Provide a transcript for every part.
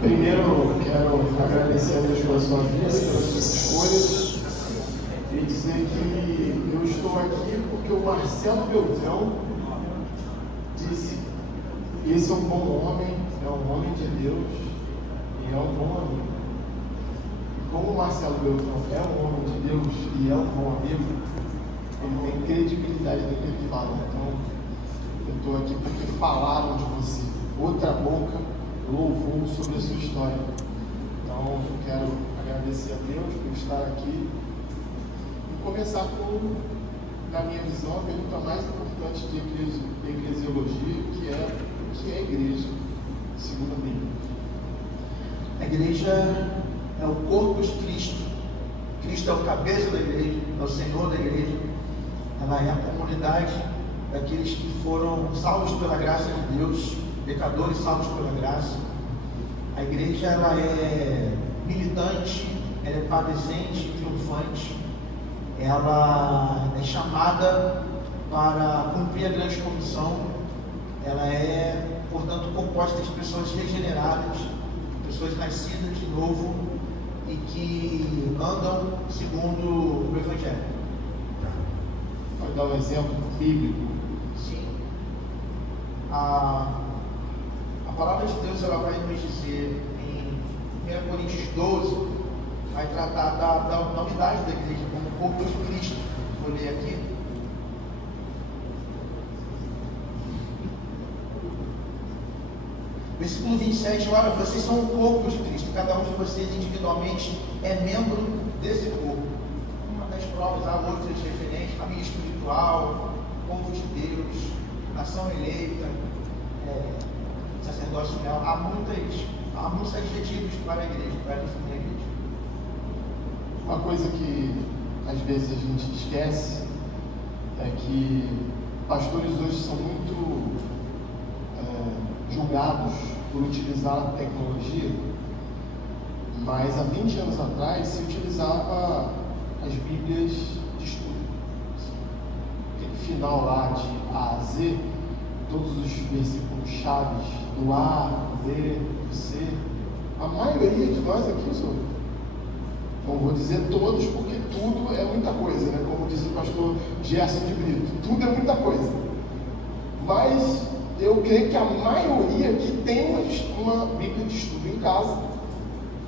Primeiro, eu quero agradecer a Deus pela sua vida, pelas suas escolhas, e dizer que eu estou aqui porque o Marcelo Beltrão disse: esse é um bom homem, é um homem de Deus e é um bom amigo. E como o Marcelo Beltrão é um homem de Deus e é um bom amigo, ele tem credibilidade no que ele fala. Então, eu estou aqui porque falaram de você. Outra boca louvou sobre a sua história. Então, eu quero agradecer a Deus por estar aqui e começar com, na minha visão, a pergunta mais importante de eclesiologia, que é: o que é a igreja, segundo a Bíblia? A igreja é o corpo de Cristo. Cristo é o cabeça da igreja, é o Senhor da igreja. Ela é a comunidade daqueles que foram salvos pela graça de Deus, pecadores salvos pela graça. A igreja, ela é militante, ela é padecente, triunfante. Ela é chamada para cumprir a grande comissão. Ela é, portanto, composta de pessoas regeneradas, pessoas nascidas de novo e que andam segundo o Evangelho. Pode dar um exemplo bíblico? Sim. A palavra de Deus, ela vai nos dizer em 1 Coríntios 12, vai tratar da unidade da igreja como o corpo de Cristo. Vou ler aqui. Versículo 27, olha, vocês são o corpo de Cristo, cada um de vocês individualmente é membro desse corpo. Uma das provas, há outras referentes: família espiritual, povo de Deus, nação eleita, sacerdócio real. Há muitos adjetivos para a igreja, para definir a igreja. Uma coisa que às vezes a gente esquece é que pastores hoje são muito julgados por utilizar a tecnologia, mas há 20 anos atrás se utilizava as Bíblias de estudo. Aquele final lá de A a Z, todos os versículos chaves do A, do B, do C, a maioria de nós aqui usou. Não vou dizer todos, porque tudo é muita coisa, né? Como diz o pastor Gerson de Brito, tudo é muita coisa. Mas eu creio que a maioria aqui tem uma Bíblia de estudo em casa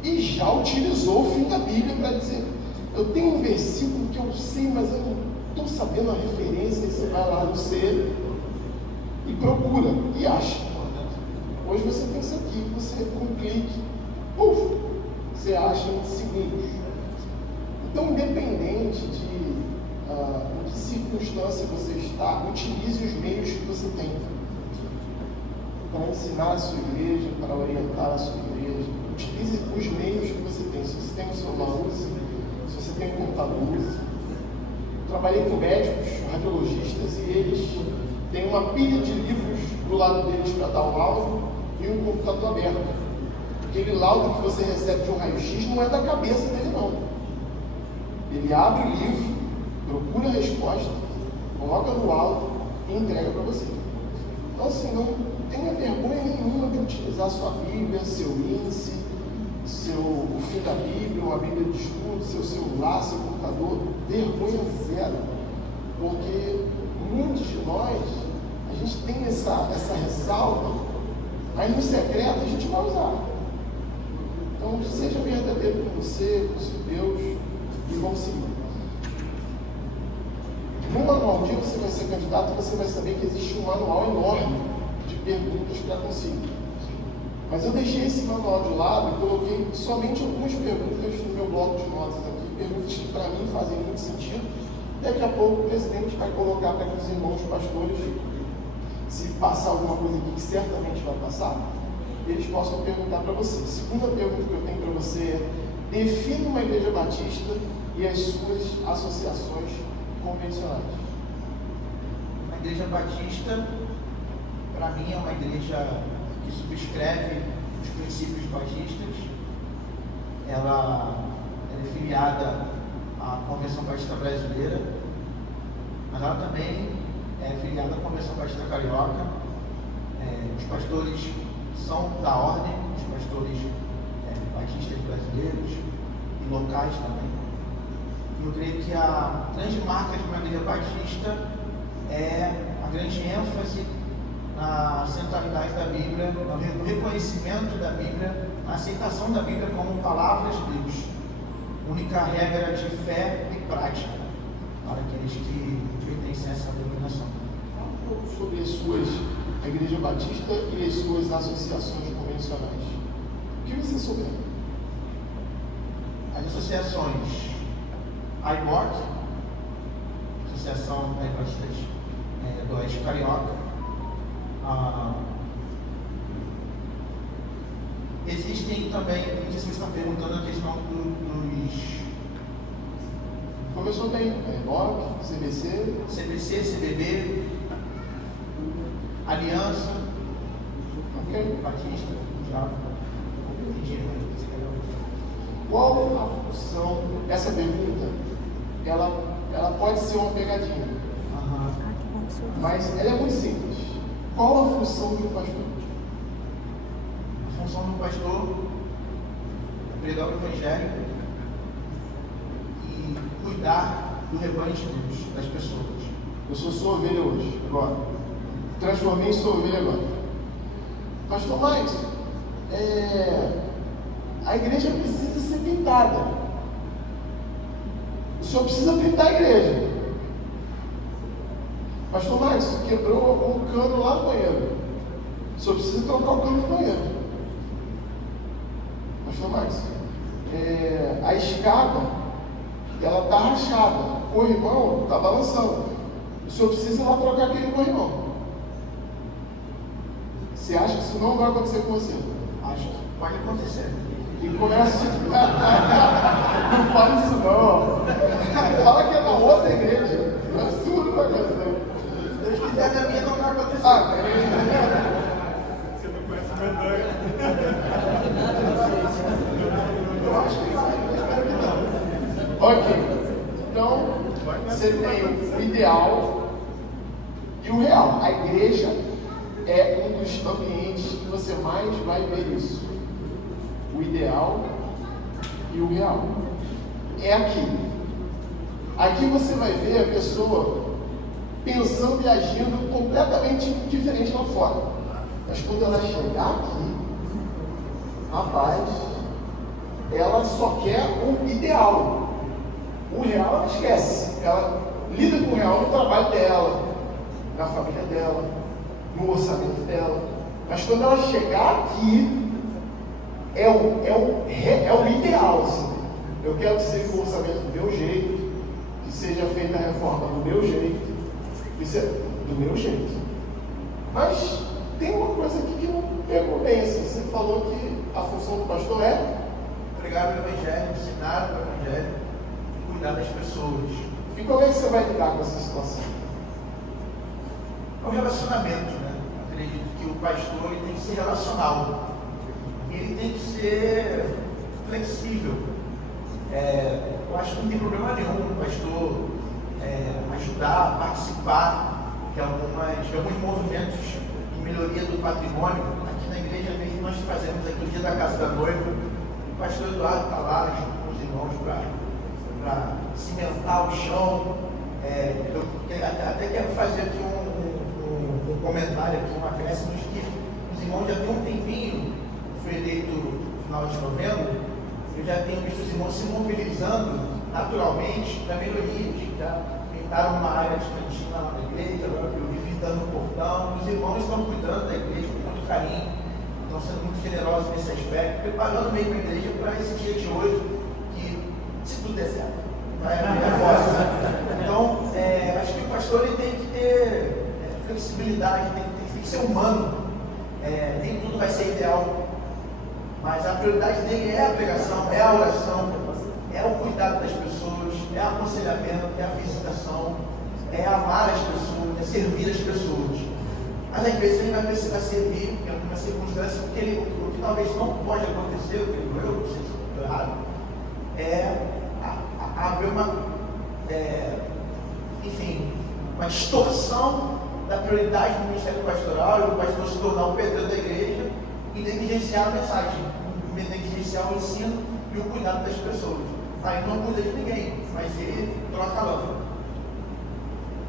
e já utilizou o fim da Bíblia para dizer: eu tenho um versículo que eu sei, mas eu não estou sabendo a referência. E você vai lá no C e procura e acha. Hoje você tem isso aqui, você com um clique, você acha em segundos. Então, independente de em que circunstância você está, utilize os meios que você tem para ensinar a sua igreja, para orientar a sua igreja. Utilize os meios que você tem. Se você tem um celular, use. Se você tem um computador, use. Trabalhei com médicos, radiologistas, e eles têm uma pilha de livros do lado deles para dar o laudo e um computador aberto. Aquele laudo que você recebe de um raio-x não é da cabeça dele, não. Ele abre o livro, procura a resposta, coloca no laudo e entrega para você. Então, assim, não tenha vergonha nenhuma de utilizar sua Bíblia, seu índice, o fim da Bíblia, uma Bíblia de estudo, seu celular, seu computador. Vergonha zero. Porque muitos de nós, a gente tem essa ressalva, mas no secreto a gente vai usar. Então, seja verdadeiro com você, com o seu Deus, e vamos seguir. No manual, um dia você vai ser candidato, você vai saber que existe um manual enorme de perguntas para conseguir. Mas eu deixei esse manual de lado e coloquei somente algumas perguntas no meu bloco de notas aqui, perguntas que para mim fazem muito sentido. Daqui a pouco o presidente vai colocar para que os irmãos pastores, se passar alguma coisa aqui que certamente vai passar, eles possam perguntar para você. A segunda pergunta que eu tenho para você é: define uma igreja batista e as suas associações convencionais. A igreja batista, para mim, é uma igreja que subscreve os princípios batistas. Ela é filiada à Convenção Batista Brasileira, mas ela também é filiada à Convenção Batista Carioca. Os pastores são da ordem, os pastores batistas brasileiros e locais também. E eu creio que a grande marca de uma igreja batista é a grande ênfase na centralidade da Bíblia, no reconhecimento da Bíblia, na aceitação da Bíblia como palavras de Deus, única regra de fé e prática para aqueles que pertencem a essa denominação. Fala um pouco sobre a Igreja Batista e as suas associações convencionais. O que você souber? As associações IBOC, Associação Batistas do Oeste Carioca, existem também, não sei se você está perguntando a questão dos... Começou bem, IBOC, CBC, CBB, Aliança, ok, Batista, já. Qual a função? Essa pergunta, ela pode ser uma pegadinha, mas ela é muito simples. Qual a função do pastor? A função do pastor é pregar o Evangelho e cuidar do rebanho de Deus, das pessoas. Eu sou sua ovelha hoje, agora. Transformei em sua ovelha agora. Pastor, mas a igreja precisa ser pintada. O senhor precisa pintar a igreja. Pastor Marcos, quebrou um cano lá no banheiro. O senhor precisa trocar o cano do banheiro. Pastor Marcos, a escada, ela está rachada. O corrimão está balançando. O senhor precisa ir lá trocar aquele corrimão. Você acha que isso não vai acontecer com você? Acho que pode acontecer. E começa. Não fala isso não. Fala que é da outra igreja. Não é sua, não vai acontecer. Se Deus quiser, da minha não vai acontecer. Você não conhece o Mendanha. Eu acho que vai, eu espero que não. Ok. Então, você tem o ideal e o real. A igreja é um dos ambientes que você mais vai ver isso. O ideal e o real. É aqui. Aqui você vai ver a pessoa pensando e agindo completamente diferente lá fora. Mas quando ela chegar aqui, rapaz, ela só quer o ideal. O real ela esquece. Ela lida com o real no trabalho dela, na família dela, no orçamento dela. Mas quando ela chegar aqui, é o ideal. Assim. Eu quero que seja o orçamento do meu jeito, que seja feita a reforma do meu jeito, isso é do meu jeito. Mas tem uma coisa aqui que não pegou bem. Assim. Você falou que a função do pastor é pregar o Evangelho, ensinar o Evangelho, cuidar das pessoas. E como é que você vai lidar com essa situação? É um relacionamento, né? Eu acredito que o pastor ele tem que ser relacional. Ele tem que ser flexível. Eu acho que não tem problema nenhum o pastor ajudar, participar de alguns movimentos de melhoria do patrimônio. Aqui na igreja mesmo nós fazemos aqui o dia da casa da noiva. O pastor Eduardo está lá junto com os irmãos para cimentar o chão. Eu até quero fazer aqui um comentário, aqui, um acréscimo de que os irmãos já têm um tempinho. Fui eleito no final de novembro, eu já tenho visto os irmãos se mobilizando naturalmente para melhorias. Já pintaram uma área de cantina lá na igreja, eu vi pintando o portão. Os irmãos estão cuidando da igreja com muito carinho, estão sendo muito generosos nesse aspecto, preparando mesmo a igreja para esse dia de hoje, que, se tudo der certo, vai abrir a porta. Então, acho que o pastor ele tem que ter flexibilidade, tem que ser humano. Nem tudo vai ser ideal. Mas a prioridade dele é a pregação, é a oração, é o cuidado das pessoas, é o aconselhamento, é a visitação, é amar as pessoas, é servir as pessoas. Mas às vezes ele vai precisar servir em alguma circunstância, porque o que talvez não pode acontecer, eu não sei se estou errado, haver uma distorção da prioridade do ministério pastoral e o pastor se tornar o pedreiro da igreja e negligenciar a mensagem, negligenciar o ensino e o cuidado das pessoas. Aí não cuida de ninguém, mas ele troca a lâmpada.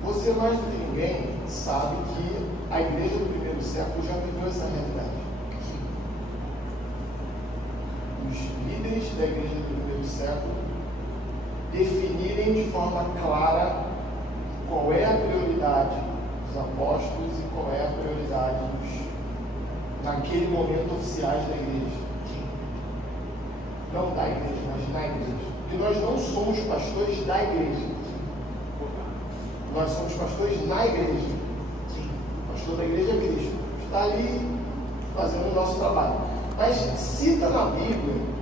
Você mais do que ninguém sabe que a igreja do primeiro século já viveu essa realidade. Os líderes da igreja do primeiro século definirem de forma clara qual é a prioridade dos apóstolos e qual é a prioridade naquele momento, oficiais da igreja. Não da igreja, mas na igreja. Porque nós não somos pastores da igreja. Nós somos pastores na igreja. O pastor da igreja é Cristo. Está ali fazendo o nosso trabalho. Mas cita na Bíblia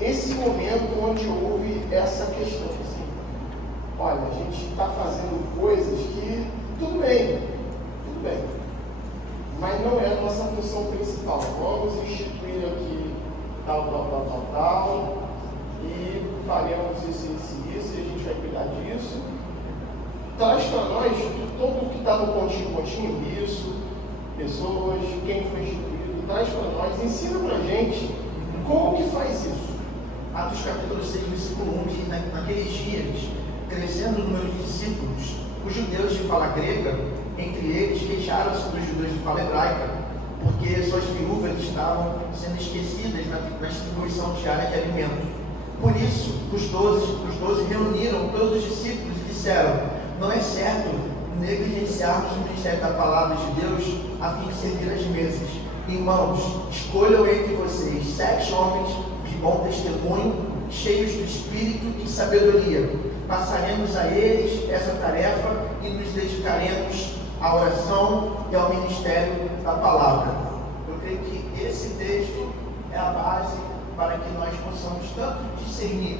esse momento onde houve essa questão. Assim, olha, a gente está fazendo coisas que, tudo bem, mas não é a nossa função principal. Vamos instituir aqui tal, e faremos isso, e a gente vai cuidar disso. Traz para nós todo o que está no pontinho, isso, pessoas, quem foi instituído, traz para nós, ensina para a gente como que faz isso. Atos capítulo 6, versículo 1 diz: naqueles dias, crescendo o número de discípulos, os judeus de fala grega, entre eles, queixaram-se dos judeus de fala hebraica, porque suas viúvas estavam sendo esquecidas na distribuição diária de alimentos. Por isso, os 12 reuniram todos os discípulos e disseram: não é certo negligenciarmos o ministério da palavra de Deus a fim de servir as mesas. Irmãos, escolham entre vocês 7 homens de bom testemunho, cheios do Espírito e de sabedoria. Passaremos a eles essa tarefa e nos dedicaremos à oração e ao ministério da palavra. Eu creio que esse texto é a base para que nós possamos tanto discernir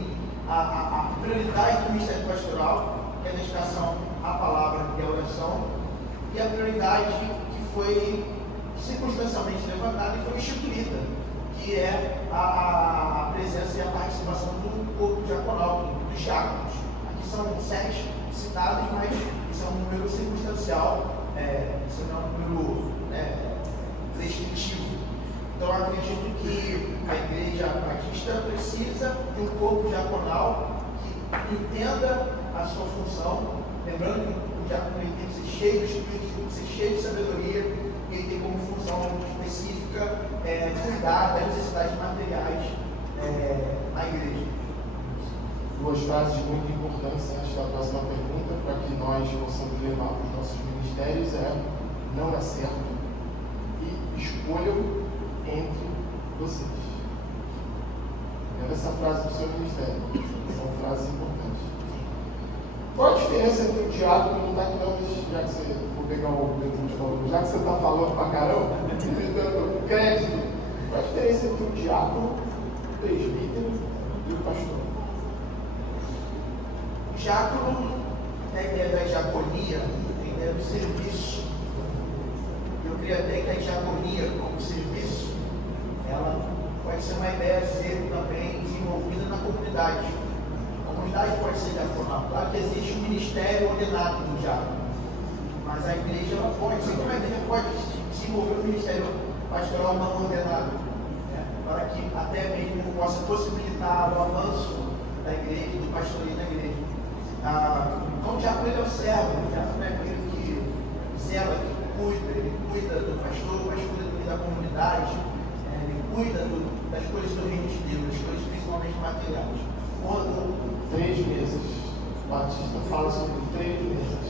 a prioridade do ministério pastoral, que é a dedicação à palavra e à oração, e a prioridade que foi circunstancialmente levantada e foi instituída, que é a presença e a participação do corpo diaconal, dos diáconos. Aqui são 7 citados, mas isso é um número circunstancial, isso não é um número restritivo. Então, eu acredito que a igreja batista precisa de um corpo diaconal que entenda a sua função, lembrando que o diácono tem que ser cheio do Espírito, tem que ser cheio de sabedoria, e ele tem como função específica cuidar das necessidades materiais na igreja. 2 frases de muita importância antes da próxima pergunta, para que nós possamos levar para os nossos ministérios: não é certo, e escolham entre vocês. Lembra essa frase do seu ministério? São frases importantes. Qual a diferença entre o diácono, não está aqui não, já que você for pegar o Pedro, já que você está falando pra caramba, dando crédito, qual a diferença entre o diácono, o presbítero e o pastor? O diácono tem a ideia da diaconia, tem a ideia do serviço. Eu queria até que a diaconia, como serviço, ela pode ser uma ideia a ser também desenvolvida na comunidade. A comunidade pode ser diaconal. Claro que existe um ministério ordenado do diácono, mas a igreja ela pode, sempre uma igreja pode desenvolver um ministério pastoral não ordenado, para que até mesmo possa possibilitar o avanço da igreja, do pastoreio da igreja. Então o diácono é o servo, o diácono é aquele que zela, ele cuida do pastor, mas cuida da comunidade, ele cuida das coisas do reino de Deus, das coisas principalmente materiais. 3 mesas. O Batista fala sobre 3 mesas.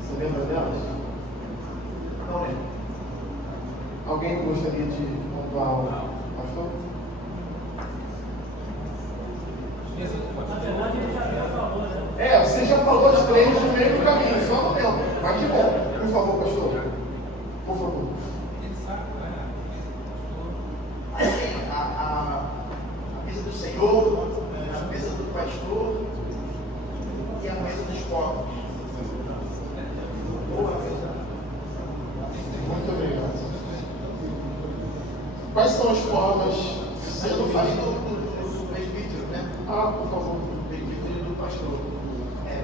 Você lembra delas? Não lembro. Alguém gostaria de pontuar o pastor? Você já falou de 3 no meio do caminho, só não lembro. Mas que bom. Por favor, pastor. Por favor. A mesa do Senhor, a mesa do pastor e a mesa dos pobres. Boa mesa. Muito obrigado. Quais são as formas Sendo faz do presbítero, né? por favor. Do presbítero e do pastor.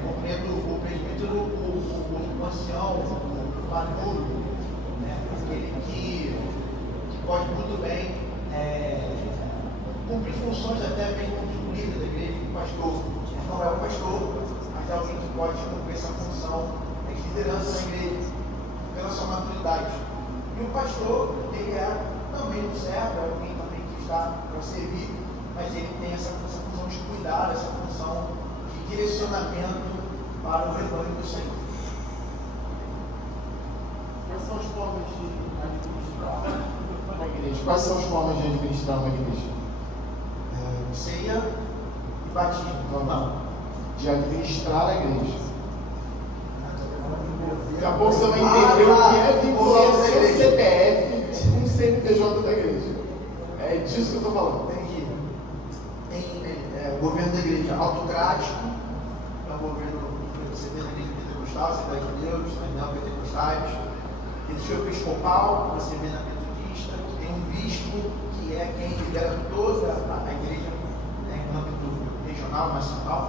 Compreendo o presbítero, o ancião, o maduro, aquele que pode muito bem cumprir funções até bem como líder da igreja, o pastor. Não é o pastor, mas é alguém que pode cumprir essa função de liderança na igreja, pela sua maturidade. E o pastor, ele é também um servo, é alguém também que está para servir, mas ele tem essa função de cuidar, essa função de direcionamento para o rebanho do Senhor. Quais são as formas de administrar uma igreja? Quais são as formas de administrar uma igreja? Ceia e batismo. Não. De administrar a igreja. Daqui a pouco você vai entender o que é vincular o seu CPF com o CNPJ da igreja. É disso que eu estou falando. Tem o governo da igreja autocrático, é o governo que você vê na igreja pentecostal, Assembleia de Deus, na pentecostais. Tem o senhor episcopal, que você vê na metodista. Tem um bispo, que é quem lidera toda a igreja, no âmbito regional, nacional.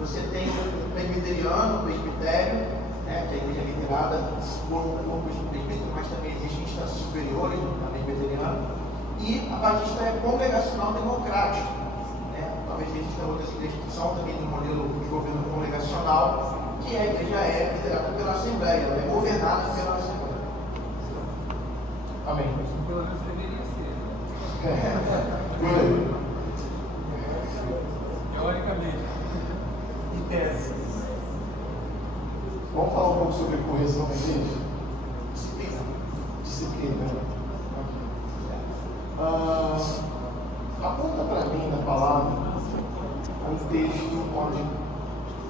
Você tem o presbiteriano, o presbitério, que é a igreja liderada por um presbítero, mas também existem instâncias superiores na presbiteriana. E a batista é congregacional democrático. Talvez existam outras igrejas que são também do modelo de governo congregacional, que a igreja é liderada pela Assembleia, ela é governada pela Assembleia. Amém. Pelo menos deveria ser. Teoricamente. Em tese. Vamos falar um pouco sobre correção na igreja? Disciplina. Aponta para mim na palavra um texto onde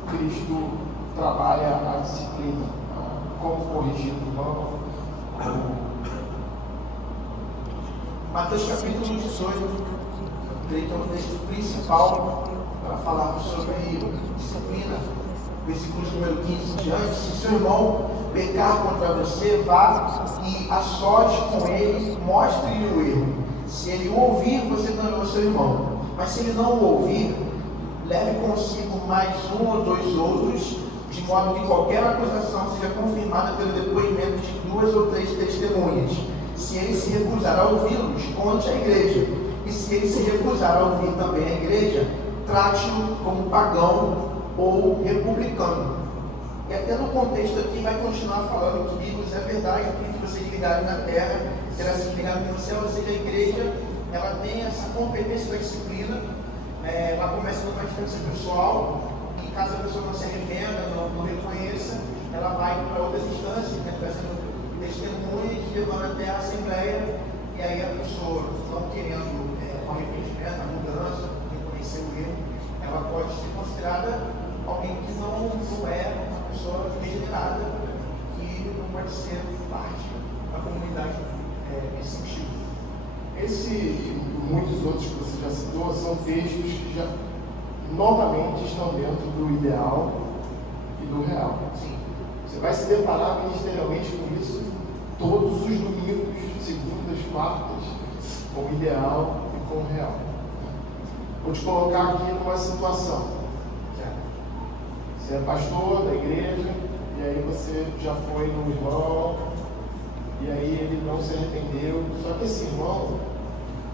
Cristo trabalha a disciplina, como corrigir o irmão. Mateus capítulo 18, creio que é o texto principal para falarmos sobre disciplina. Versículos número 15 em diante. Se seu irmão pecar contra você, vá e assolte com ele, mostre-lhe o erro. Se ele o ouvir, você danou seu irmão. Mas se ele não o ouvir, leve consigo mais um ou dois outros, de modo que qualquer acusação seja confirmada pelo depoimento de 2 ou 3 testemunhas. Se ele se recusar a ouvi-los, conte à igreja. E se ele se recusar a ouvir também a igreja, trate-o como pagão ou republicano. E até no contexto aqui vai continuar falando que Bíblia é verdade, tudo que vocês ligarem na terra será se ligado no céu. Ou seja, a igreja ela tem essa competência da disciplina, ela começa numa instância pessoal, e caso a pessoa não se arrependa, não reconheça, ela vai para outras instâncias, trazendo testemunhas, levando até a Assembleia, e aí a pessoa, não querendo o arrependimento, a mudança, reconhecer o erro, ela pode ser considerada alguém que não é uma pessoa regenerada, que não pode ser parte da comunidade nesse sentido. Esse e muitos outros que você já citou são textos que já novamente estão dentro do ideal e do real. Sim. Você vai se deparar ministerialmente com isso todos os domingos, segundas, quartas, com o ideal e com o real. Vou te colocar aqui numa situação. Você é pastor da igreja, e aí você já foi no irmão, e aí ele não se arrependeu. Só que esse irmão,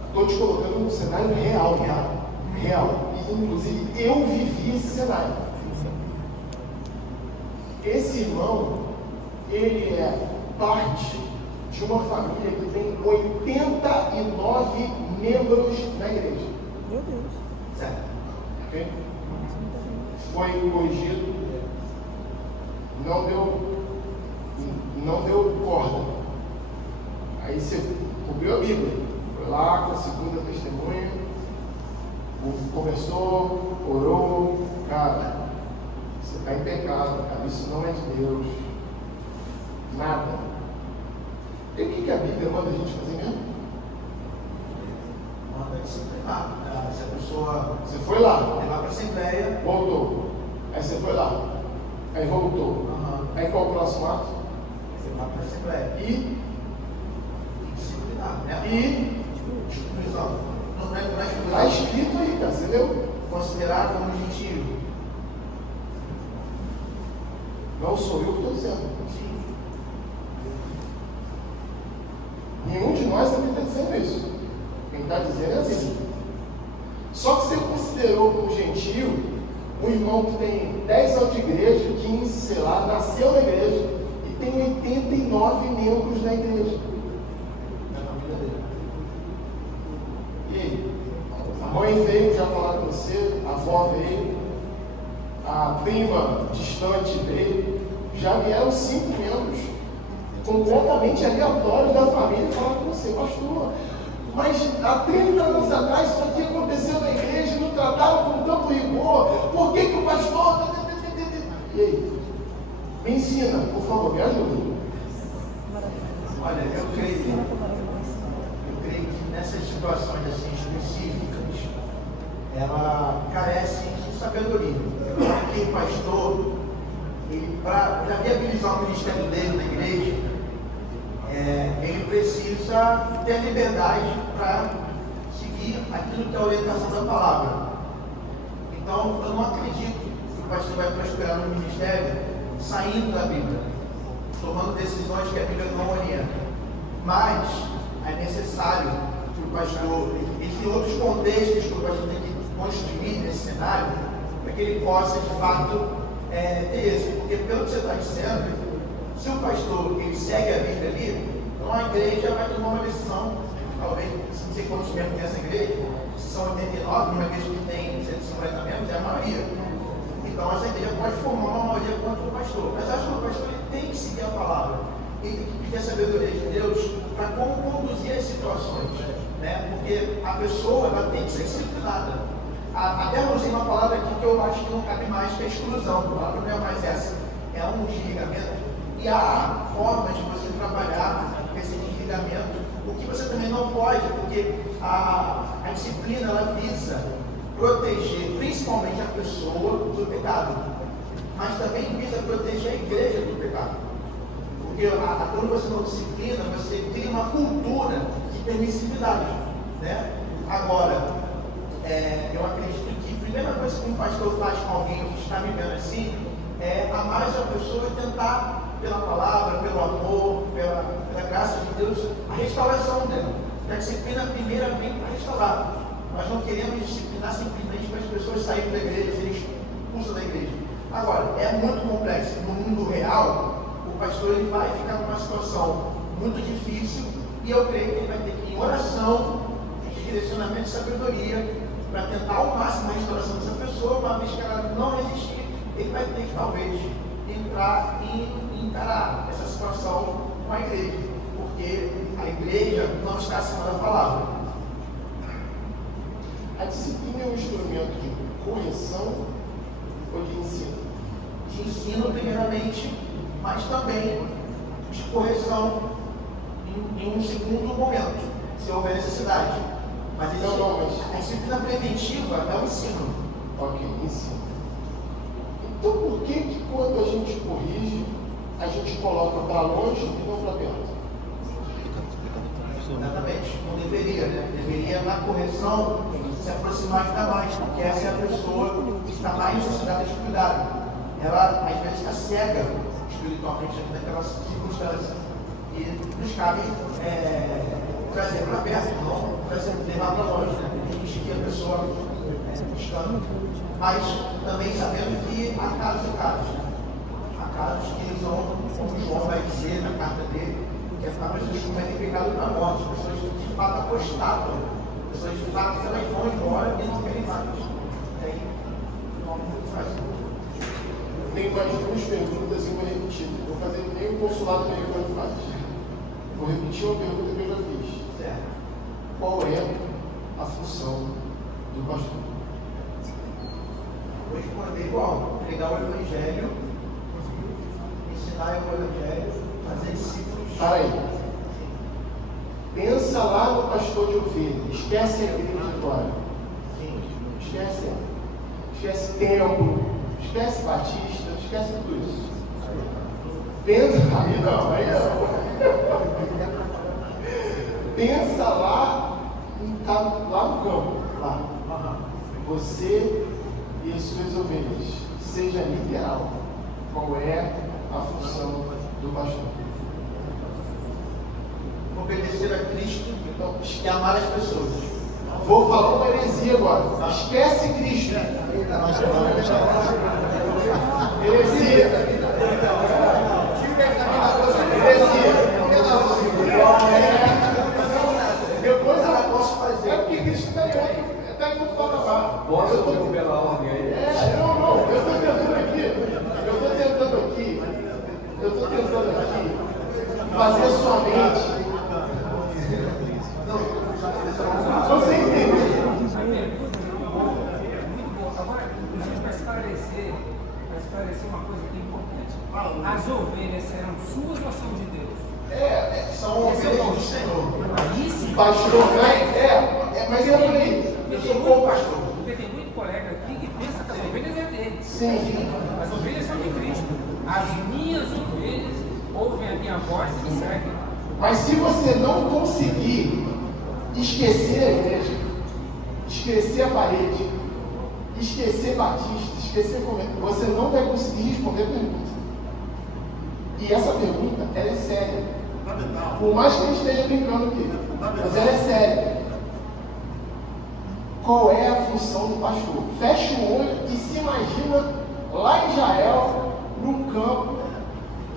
estou te colocando num cenário real. E inclusive eu vivi esse cenário. Esse irmão, ele é parte de uma família que tem 89 membros na igreja. Meu Deus. Certo. Ok? Foi corrigido, não deu corda. Aí você cobriu a Bíblia, foi lá com a segunda testemunha, conversou, orou, cara, você está em pecado, cara, isso não é de Deus, nada. E o que a Bíblia manda a gente fazer mesmo? Manda disciplinar. Se a pessoa Você foi lá, levar para a Assembleia, voltou, aí você foi lá, aí voltou, aí qual o próximo ato? levar para a Assembleia. E Disciplinar, né? E Exclusão. Não é exclusão. está escrito aí, cara, você leu? Considerar como gentio. Não sou eu que estou dizendo. Sim. Nenhum de nós também está dizendo isso. Quem está dizendo é a Bíblia. Só que você considerou um gentio, um irmão que tem 10 anos de igreja, 15, sei lá, nasceu na igreja e tem 89 membros na igreja. E aí? A mãe veio já falar com você, a avó veio, a prima distante veio, já vieram 5 membros completamente aleatórios da família falar com você, pastor. Mas há 30 anos atrás isso aqui aconteceu na igreja, não trataram com tanto rigor. Por que o pastor... E aí? Me ensina, por favor, me ajuda. Olha, eu creio que nessas situações assim específicas, ela carece de sabedoria. Porque o pastor, para viabilizar o ministério dele na igreja, ele precisa ter liberdade para seguir aquilo que é a orientação da palavra. Então, eu não acredito que o pastor vai prosperar no ministério saindo da Bíblia, tomando decisões que a Bíblia não orienta. Mas é necessário que o pastor, existem outros contextos que o pastor tem que construir nesse cenário, para que ele possa, de fato, ter êxito. Porque, pelo que você está dizendo, se o pastor ele segue a Bíblia ali, então a igreja vai tomar uma decisão, talvez, não sei quantos membros tem essa igreja, se são 89, uma igreja que tem 150 membros, é a maioria. Então essa igreja pode formar uma maioria contra o pastor. Mas acho que o pastor ele tem que seguir a palavra, ele tem que pedir a sabedoria de Deus para como conduzir as situações, né? Porque a pessoa ela tem que ser disciplinada. Até eu usei uma palavra aqui que eu acho que não cabe mais, que é exclusão. A palavra não é mais essa, é um desligamento. E há formas de você trabalhar esse desligamento, o que você também não pode, porque a disciplina ela visa proteger principalmente a pessoa do pecado, mas também visa proteger a igreja do pecado. Porque quando você não disciplina, você cria uma cultura de permissividade, né? Agora, eu acredito que a primeira coisa que um pastor faz com alguém que está vivendo assim é amar essa pessoa e tentar, pela palavra, pelo amor, pela graça de Deus, a restauração dela. A disciplina primeira vem para restaurar. Nós não queremos disciplinar simplesmente para as pessoas saírem da igreja, serem expulsas da igreja. Agora, é muito complexo. No mundo real, o pastor ele vai ficar numa situação muito difícil e eu creio que ele vai ter que ir em oração, de direcionamento de sabedoria, para tentar ao máximo a restauração dessa pessoa, uma vez que ela não resistir, ele vai ter que talvez entrar e encarar essa situação com a igreja, porque a igreja não está acima da palavra. A disciplina é um instrumento de correção ou de ensino? De ensino primeiramente, mas também de correção em um segundo momento, se houver necessidade. Mas a disciplina preventiva é o ensino. Ok, ensino. Então por que quando a gente corrige, a gente coloca para longe e não para perto? Exatamente, não deveria, né? Deveria na correção se aproximar ainda mais, porque essa é a pessoa que está mais necessitada de cuidado. Ela às vezes está cega espiritualmente naquelas circunstâncias. E nos cabe trazer para perto, não levar para longe, né? Permitir que a pessoa buscando, mas também sabendo que há casos e casos. Há casos que eles vão, como João vai dizer na carta dele, que as pessoas cometem pecado na morte, as pessoas de fato apostatam, as pessoas de fato elas vão embora e não querem mais. E aí, não faz. Tenho mais 2 perguntas e uma repetida. Vou fazer que nem o consulado americano faz. Vou repetir uma pergunta que eu já fiz. Certo. Qual é a função do pastor? Vou responder igual: pregar o evangelho, ensinar o evangelho, fazer discípulos. Para aí. Pensa lá no pastor de ovelha. Esquece a igreja agora. Sim. Esquece ela. Esquece templo. Esquece batista. Esquece tudo isso. Pensa. Aí não. Pensa lá no campo. Lá. Você e as suas ovelhas. Seja literal. Qual é a função do pastor? obedecer a Cristo e amar as pessoas. Vou falar uma heresia agora. Esquece Cristo. Heresia. Depois ela posso fazer. É porque Cristo está em outro patamar. Posso pela ordem aí? Não. Eu estou tentando aqui fazer a sua mente. Você entendeu? Agora, inclusive, para esclarecer uma coisa que é importante. As ovelhas serão suas ou são de Deus? São ovelhas do Senhor. Aí sim. Pastor, mas é por aí. Eu sou bom pastor. Porque tem muito colega aqui que pensa que as ovelhas é dele. Sim. As ovelhas são de Cristo. As minhas ovelhas ouvem a minha voz e me seguem. Mas se você não conseguir esquecer a igreja, esquecer a parede, esquecer Batista, esquecer convento, você não vai conseguir responder a pergunta. E essa pergunta, ela é séria. Por mais que ele esteja brincando aqui, mas ela é séria. Qual é a função do pastor? Fecha o olho e se imagina lá em Israel, no campo,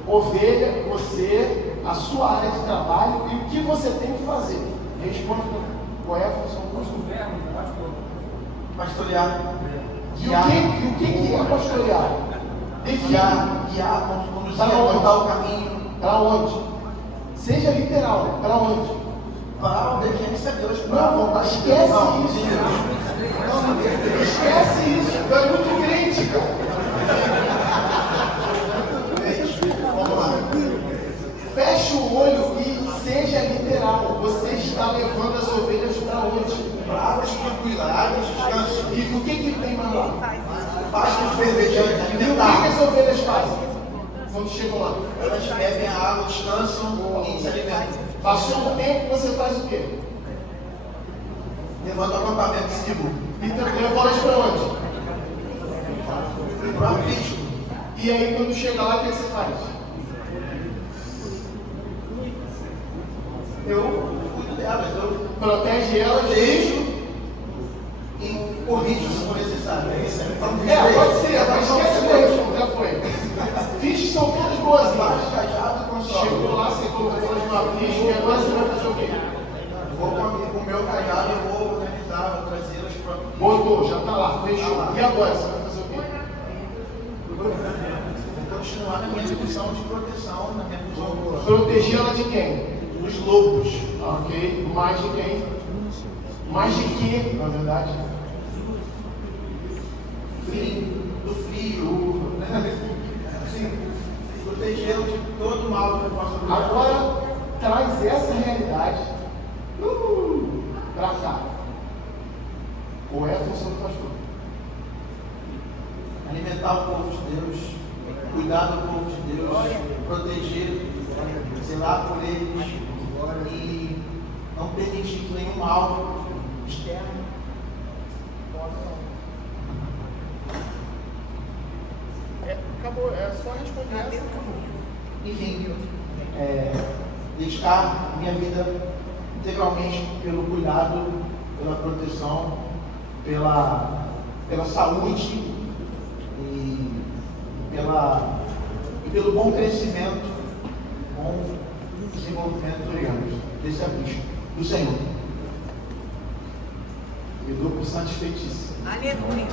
ovelha, você, a sua área de trabalho e o que você tem que fazer. Responde para mim. Qual é a função do pastor? Pastorear. E o que é pastorear? Guiar, conduzir, apontar o caminho. Para onde? Seja literal. Para onde? Para a obediência a Deus. Não, esquece isso. Esquece isso. Tu é muito crente, cara. Vamos lá. Feche o olho e seja literal. Você está levando as ovelhas para onde? Para águas tranquilas, águas descanso. E o que tem mais lá? Pastos verdejantes, E o que alimentar. as ovelhas fazem? Quando chegam lá? Elas bebem a água, descansam e se alimentam. Passou um tempo, você faz o quê? Levanta o acampamento civil. E leva elas para onde? Para Cristo. E aí quando chega lá, o que você faz? Eu cuido delas, eu Protege elas deixo e corrijo se for necessário. pode ser, mas esquece a correção, já foi. Finge que são todas boazinhas. Cajado com Chegou lá, você colocou elas numa ficha e agora você vai fazer o quê? Vou com o meu cajado, eu vou organizar, vou trazê-las para. Botou, já está lá, fechou. E agora você vai fazer o quê? Vou continuar na minha função de proteção, na minha função Proteger ela de quem? dos lobos. Ok. Mais de quem? Mais de quê, na verdade? Do frio, assim, protegê-lo de todo mal que possa vir. Agora, traz essa realidade para cá. Qual é a função do pastor? Alimentar o povo de Deus, cuidar do povo de Deus, proteger, zelar por eles e não permitir que nenhum mal externo possa. Acabou, é só responder essa. Enfim, dedicar minha vida integralmente pelo cuidado, pela proteção, pela saúde e pelo bom crescimento, bom desenvolvimento, digamos, desse bicho do Senhor. Eu dou por satisfeitíssimo. Aleluia.